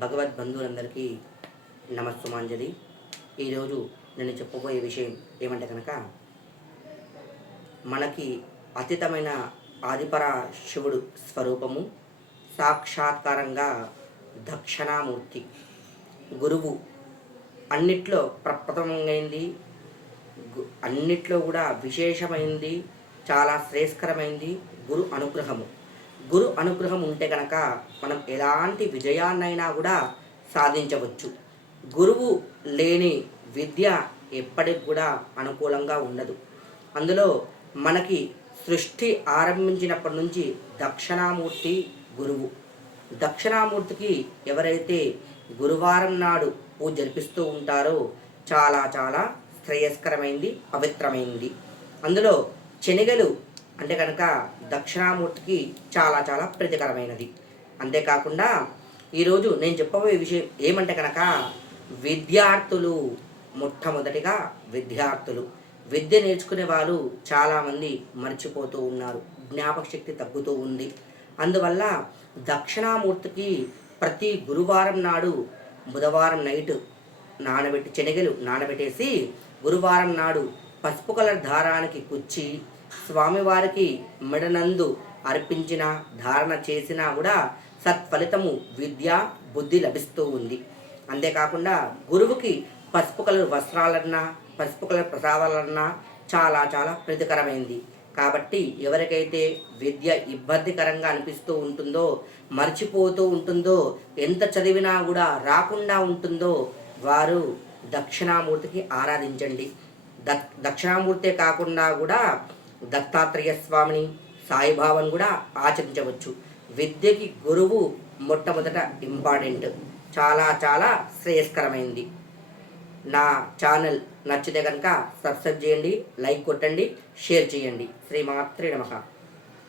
భగవద్ బంధువులందరికీ నమస్సుమాంజలి. ఈరోజు నేను చెప్పబోయే విషయం ఏమంటే కనుక మనకి అతీతమైన ఆదిపర శివుడు స్వరూపము సాక్షాత్కారంగా దక్షిణామూర్తి. గురువు అన్నిట్లో ప్రప్రథమైంది అన్నిట్లో కూడా విశేషమైంది చాలా శ్రేయస్కరమైంది గురు అనుగ్రహము. గురు అనుగ్రహం ఉంటే కనుక మనం ఎలాంటి విజయాన్నైనా కూడా సాధించవచ్చు. గురువు లేని విద్య ఎప్పటికి కూడా అనుకూలంగా ఉండదు. అందులో మనకి సృష్టి ఆరంభించినప్పటి నుంచి దక్షిణామూర్తి గురువు. దక్షిణామూర్తికి ఎవరైతే గురువారం నాడు పూజ జరిపిస్తూ ఉంటారో చాలా చాలా శ్రేయస్కరమైంది పవిత్రమైంది. అందులో శనిగలు అంటే కనుక దక్షిణామూర్తికి చాలా చాలా ప్రీతికరమైనది. అంతేకాకుండా ఈరోజు నేను చెప్పబోయే విషయం ఏమంటే కనుక విద్యార్థులు మొట్టమొదటిగా విద్యార్థులు. విద్య నేర్చుకునే వాళ్ళు చాలామంది మర్చిపోతూ ఉన్నారు. జ్ఞాపక శక్తి తగ్గుతూ ఉంది. అందువల్ల దక్షిణామూర్తికి ప్రతి గురువారం నాడు బుధవారం నైట్ నానబెట్టి శనగలు నానబెట్టేసి గురువారం నాడు పసుపు కలర్ దారానికి కుచ్చి స్వామివారికి మెడనందు అర్పించిన ధారణ చేసినా కూడా సత్ఫలితము విద్య బుద్ధి లభిస్తూ ఉంది. అంతేకాకుండా గురువుకి పసుపు కలర్ వస్త్రాలన్నా పసుపు కలర్ ప్రసాదాలన్నా చాలా చాలా ప్రీతికరమైంది. కాబట్టి ఎవరికైతే విద్య ఇబ్బందికరంగా అనిపిస్తూ ఉంటుందో మర్చిపోతూ ఉంటుందో ఎంత చదివినా కూడా రాకుండా ఉంటుందో వారు దక్షిణామూర్తికి ఆరాధించండి. దక్ దక్షిణామూర్తే కాకుండా కూడా దత్తాత్రేయ స్వామిని సాయిబాబాను కూడా ఆచరించవచ్చు. విద్యకి గురువు మొట్టమొదట ఇంపార్టెంట్. చాలా చాలా శ్రేయస్కరమైంది. నా ఛానల్ నచ్చితే కనుక సబ్స్క్రైబ్ చేయండి లైక్ కొట్టండి షేర్ చేయండి. శ్రీమాత్రే నమః.